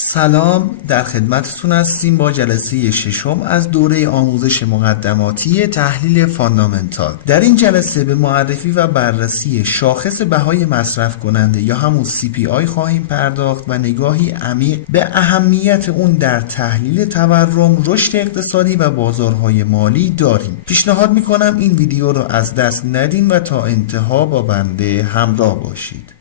سلام، در خدمتتون هستیم با جلسه ششم از دوره آموزش مقدماتی تحلیل فاندامنتال. در این جلسه به معرفی و بررسی شاخص بهای مصرف کننده یا همون CPI خواهیم پرداخت و نگاهی عمیق به اهمیت اون در تحلیل تورم، رشد اقتصادی و بازارهای مالی داریم. پیشنهاد میکنم این ویدیو رو از دست ندین و تا انتها با بنده همراه باشید.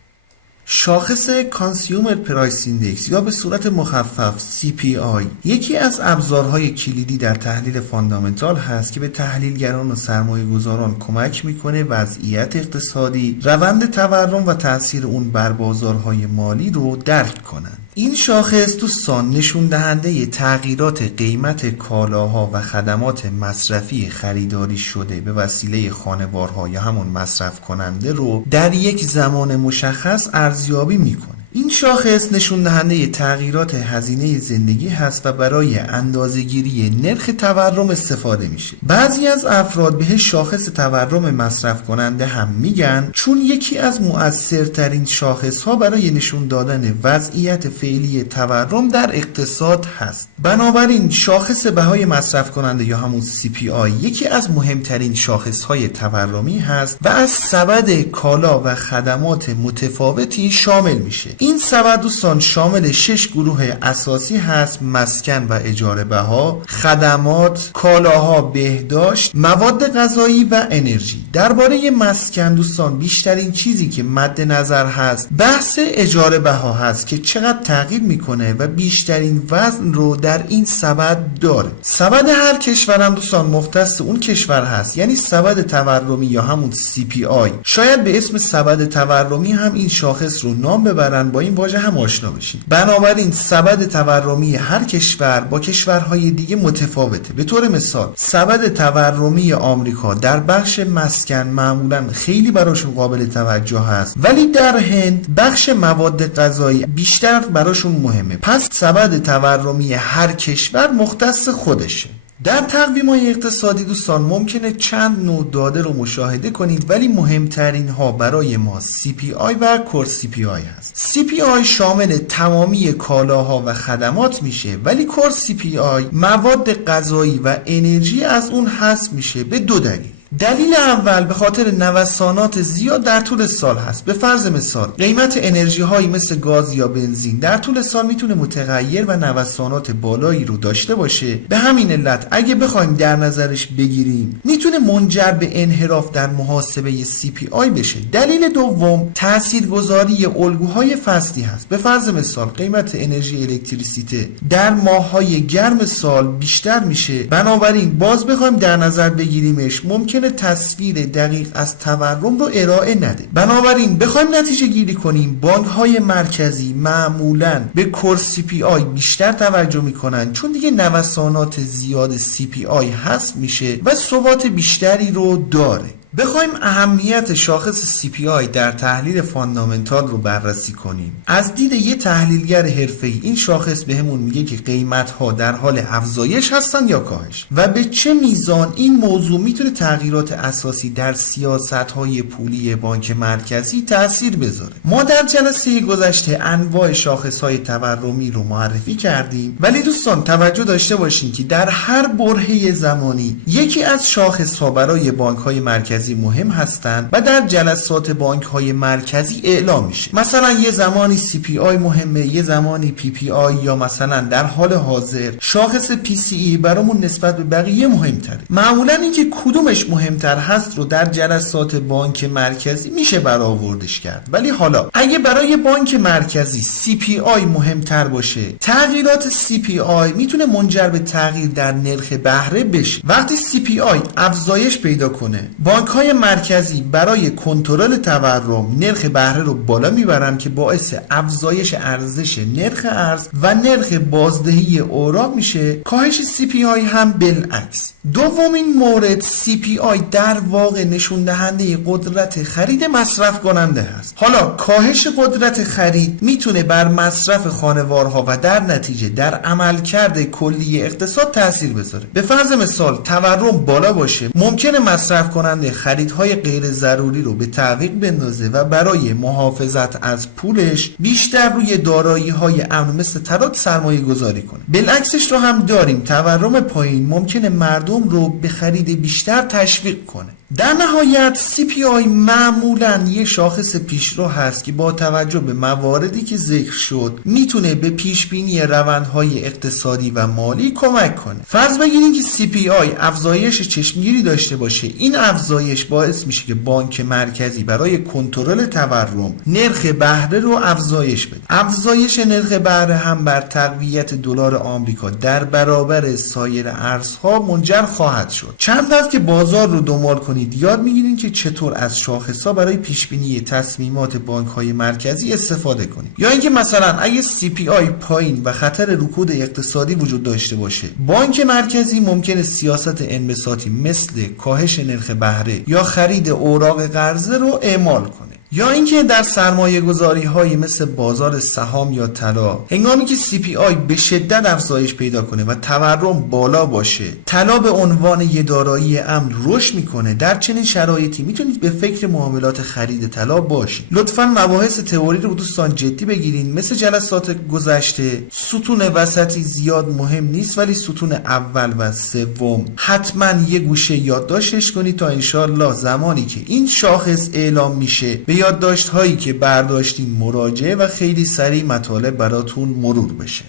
شاخص کانسیومر پرایس ایندکس یا به صورت مخفف CPI یکی از ابزارهای کلیدی در تحلیل فاندامنتال هست که به تحلیلگران و سرمایه‌گذاران کمک میکنه وضعیت اقتصادی، روند تورم و تاثیر اون بر بازارهای مالی رو درک کنند. این شاخص دوستان نشون دهنده تغییرات قیمت کالاها و خدمات مصرفی خریداری شده به وسیله خانوارها یا همون مصرف کننده رو در یک زمان مشخص ارزیابی میکنه. این شاخص نشون دهنده تغییرات هزینه زندگی هست و برای اندازه‌گیری نرخ تورم استفاده میشه. بعضی از افراد بهش شاخص تورم مصرف کننده هم میگن، چون یکی از مؤثرترین شاخص ها برای نشون دادن وضعیت فعلی تورم در اقتصاد هست. بنابراین شاخص بهای مصرف کننده یا همون CPI یکی از مهمترین شاخص های تورمی هست و از سبد کالا و خدمات متفاوتی شامل میشه. این سبد دوستان شامل 6 گروه اساسی هست: مسکن و اجاره بها، خدمات، کالاها، بهداشت، مواد غذایی و انرژی. درباره مسکن دوستان بیشترین چیزی که مد نظر هست بحث اجاره بها هست که چقدر تغییر میکنه و بیشترین وزن رو در این سبد داره. سبد هر کشورم دوستان مختص اون کشور هست، یعنی سبد تورمی یا همون CPI. شاید به اسم سبد تورمی هم این شاخص رو نام ببرن، با این واژه هم آشنا بشید. بنابراین سبد تورمی هر کشور با کشورهای دیگه متفاوته. به طور مثال سبد تورمی آمریکا در بخش مسکن معمولا خیلی براشون قابل توجه هست، ولی در هند بخش مواد غذایی بیشتر براشون مهمه. پس سبد تورمی هر کشور مختص خودشه. در تقویم‌های اقتصادی دوستان ممکنه چند نوع داده رو مشاهده کنید، ولی مهمترین ها برای ما CPI و کور CPI هست. CPI شامل تمامی کالاها و خدمات میشه، ولی کور CPI مواد غذایی و انرژی از اون حذف میشه به دو دلیل. دلیل اول به خاطر نوسانات زیاد در طول سال هست. به فرض مثال قیمت انرژی هایی مثل گاز یا بنزین در طول سال میتونه متغیر و نوسانات بالایی رو داشته باشه. به همین علت اگه بخوایم در نظرش بگیریم میتونه منجر به انحراف در محاسبه CPI بشه. دلیل دوم تاثیرگذاری الگوهای فصلی هست. به فرض مثال قیمت انرژی الکتریسیته در ماه‌های گرم سال بیشتر میشه، بنابراین باز بخوایم در نظر بگیریمش ممکن تصویر دقیق از تورم رو ارائه نده. بنابراین بخوایم نتیجه گیری کنیم بانک‌های مرکزی معمولاً به کور CPI بیشتر توجه میکنن، چون دیگه نوسانات زیاد CPI حذف میشه و ثبات بیشتری رو داره. بخوایم اهمیت شاخص CPI در تحلیل فاندامنتال رو بررسی کنیم، از دید یه تحلیلگر حرفه‌ای این شاخص بهمون میگه که قیمت‌ها در حال افزایش هستن یا کاهش و به چه میزان این موضوع میتونه تغییرات اساسی در سیاست‌های پولی بانک مرکزی تأثیر بذاره. ما در جلسه گذشته انواع شاخص‌های تورمی رو معرفی کردیم، ولی دوستان توجه داشته باشین که در هر برهه زمانی یکی از شاخص‌ها برای بانک‌های مرکزی مهم هستند و در جلسات بانک‌های مرکزی اعلام میشه. مثلا یه زمانی CPI مهمه، یه زمانی PPI، یا مثلا در حال حاضر شاخص PCE برامون نسبت به بقیه مهمتره. معمولا اینکه کدومش مهمتر هست رو در جلسات بانک مرکزی میشه برآوردش کرد. ولی حالا اگه برای بانک مرکزی CPI مهمتر باشه، تغییرات CPI میتونه منجر به تغییر در نرخ بهره بشه. وقتی CPI افزایش پیدا کنه، بانک‌های مرکزی برای کنترل تورم نرخ بهره رو بالا میبرن که باعث افزایش ارزش نرخ ارز و نرخ بازدهی اوراق میشه. کاهش CPI هم بالعکس. دومین مورد CPI در واقع نشون دهنده قدرت خرید مصرف کننده هست. حالا کاهش قدرت خرید میتونه بر مصرف خانوارها و در نتیجه در عملکرد کلی اقتصاد تاثیر بذاره. به فرض مثال تورم بالا باشه، ممکنه مصرف کننده خریدهای غیر ضروری رو به تعویق بندازه و برای محافظت از پولش بیشتر روی دارایی‌های امن مثل طلا سرمایه گذاری کنه. بالعکسش رو هم داریم، تورم پایین ممکنه مردم رو به خرید بیشتر تشویق کنه. در نهایت CPI معمولاً یه شاخص پیشرو هست که با توجه به مواردی که ذکر شد میتونه به پیشبینی روندهای اقتصادی و مالی کمک کنه. فرض بگیریم که CPI افزایش چشمگیری داشته باشه. این افزایش باعث میشه که بانک مرکزی برای کنترل تورم نرخ بهره رو افزایش بده. افزایش نرخ بهره هم بر تقویت دلار آمریکا در برابر سایر ارزها منجر خواهد شد. چند وقت که بازار رو دنبال کنید یاد میگیرین که چطور از شاخص‌ها برای پیشبینی تصمیمات بانک‌های مرکزی استفاده کنید. یا اینکه مثلا اگه CPI پایین و خطر رکود اقتصادی وجود داشته باشه، بانک مرکزی ممکنه سیاست انبساطی مثل کاهش نرخ بهره یا خرید اوراق قرضه رو اعمال کنه. یا اینکه در سرمایه گذاری های مثل بازار سهام یا طلا، هنگامی که CPI به شدت افزایش پیدا کنه و تورم بالا باشه، طلا به عنوان یه دارایی امن رشد میکنه. در چنین شرایطی میتونید به فکر معاملات خرید طلا باشید. لطفاً مباحث تئوری رو دوستان جدی بگیرین. مثل جلسات گذشته ستون وسطی زیاد مهم نیست، ولی ستون اول و سوم حتما یه گوشه یادداشتش کنید تا انشالله زمانی که این شاخص اعلام میشه به یادداشت هایی که برداشتین مراجعه و خیلی سریع مطالب براتون مرور بشه.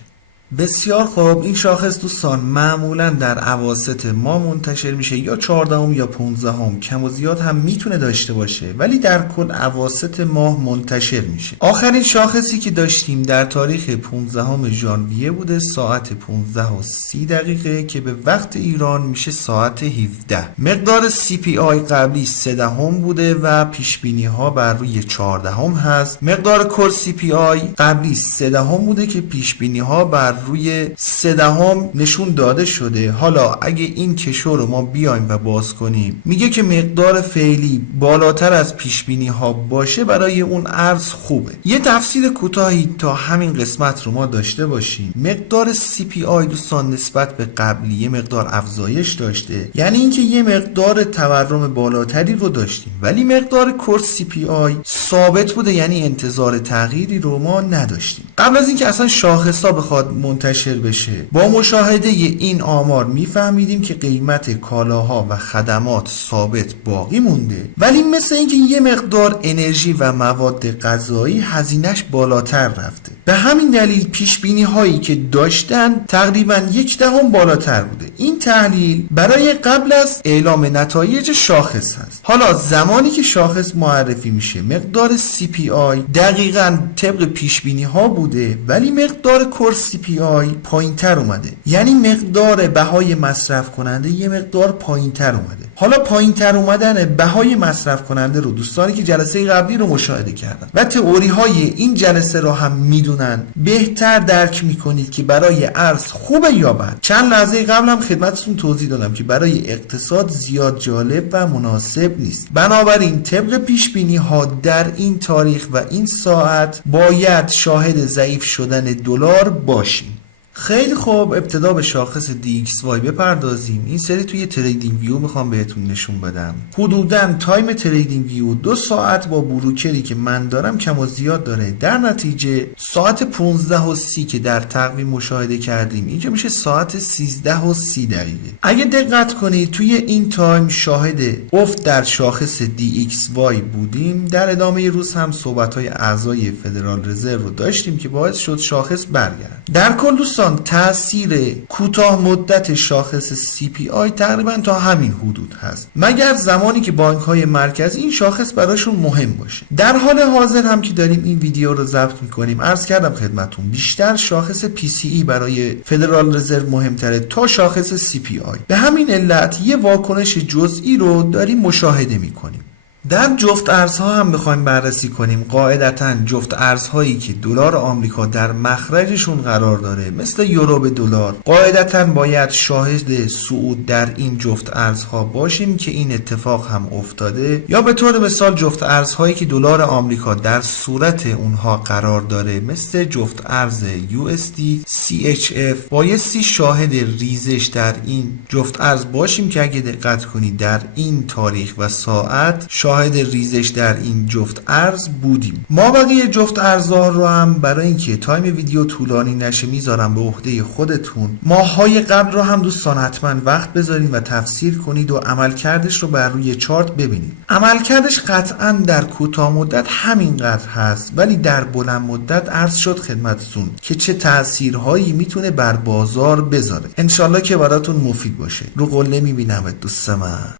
بسیار خوب، این شاخص دوستان معمولا در اواسط ماه منتشر میشه، یا 14 یا 15، کم و زیاد هم میتونه داشته باشه، ولی در کل اواسط ماه منتشر میشه. آخرین شاخصی که داشتیم در تاریخ 15 ژانویه بوده، ساعت 15:30 که به وقت ایران میشه ساعت 17. مقدار CPI قبلی 3 بوده و پیشبینی ها بر روی 14 هست. مقدار کل CPI قبلی 3 بوده که پیشبینی ها بر روی 3 نشون داده شده. حالا اگه این کشو رو ما بیایم و باز کنیم، میگه که مقدار فعلی بالاتر از پیشبینی ها باشه برای اون ارز خوبه. یه تفسیر کوتاهی تا همین قسمت رو ما داشته باشیم. مقدار CPI دوستان نسبت به قبلی یه مقدار افزایش داشته، یعنی اینکه یه مقدار تورم بالاتری رو داشتیم، ولی مقدار کور CPI ثابت بوده، یعنی انتظار تغییری رو ما نداشتیم. قبل از اینکه اصلا شاخصا بخواد منتشر بشه، با مشاهده این آمار میفهمیدیم که قیمت کالاها و خدمات ثابت باقی مونده، ولی مثل اینکه یه مقدار انرژی و مواد غذایی هزینه‌اش بالاتر رفته. به همین دلیل پیش بینی هایی که داشتن تقریبا 1/10 بالاتر بوده. این تحلیل برای قبل از اعلام نتایج شاخص هست. حالا زمانی که شاخص معرفی میشه، مقدار CPI دقیقاً طبق پیش بینی ها بوده، ولی مقدار کور CPI پایین‌تر اومده، یعنی مقدار بهای مصرف کننده یه مقدار پایین‌تر اومده. حالا پایین‌تر اومدن بهای مصرف کننده رو دوستانی که جلسه قبلی رو مشاهده کردن و تئوری های این جلسه رو هم میدونن بهتر درک میکنید که برای ارز خوبه یا بد. چند لحظه قبل هم خدمتتون توضیح دادم که برای اقتصاد زیاد جالب و مناسب نیست. بنابراین طبق پیش بینی ها در این تاریخ و این ساعت باید شاهد ضعیف شدن دلار باشیم. خیلی خوب، ابتدا به شاخص DXY بپردازیم. این سری توی تریدینگ ویو میخوام بهتون نشون بدم. حدوداً تایم تریدینگ ویو 2 ساعت با بروکری که من دارم کم و زیاد داره. در نتیجه ساعت 15:30 که در تقویم مشاهده کردیم، اینجا میشه ساعت 13:30. اگه دقت کنید توی این تایم شاهد افت در شاخص DXY بودیم. در ادامه روز هم صحبت‌های اعضای فدرال رزرو رو داشتیم که باعث شد شاخص برگرده. در کل دوستان تأثیر کوتاه مدت شاخص CPI تقریبا تا همین حدود هست، مگر زمانی که بانک‌های مرکزی این شاخص براشون مهم باشه. در حال حاضر هم که داریم این ویدیو رو ضبط می‌کنیم، عرض کردم خدمتتون بیشتر شاخص PCE برای فدرال رزرو مهمتره تا شاخص CPI. به همین علت یه واکنش جزئی رو داریم مشاهده می‌کنیم. در جفت ارزها هم بخوایم بررسی کنیم، قاعدتاً جفت ارزهایی که دلار آمریکا در مخرجشون قرار داره مثل یورو به دلار، قاعدتاً باید شاهد صعود در این جفت ارزها باشیم که این اتفاق هم افتاده، یا به طور مثال جفت ارزهایی که دلار آمریکا در صورت اونها قرار داره مثل جفت ارز USD CHF بایستی شاهد ریزش در این جفت ارز باشیم که اگه دقت کنید در این تاریخ و ساعت شاهد ریزش در این جفت ارز بودیم. ما بقیه جفت ارزها رو هم برای اینکه تایم ویدیو طولانی نشه میذارم به عهده خودتون. ماه‌های قبل رو هم دوستان حتما وقت بذارید و تفسیر کنید و عملکردش رو بر روی چارت ببینید. عملکردش قطعا در کوتاه مدت همینقدر هست، ولی در بلند مدت عرض شد خدمتتون که چه تأثیرهایی میتونه بر بازار بذاره. انشالله که براتون مفید باشه. رو قله میبینمت دوست من.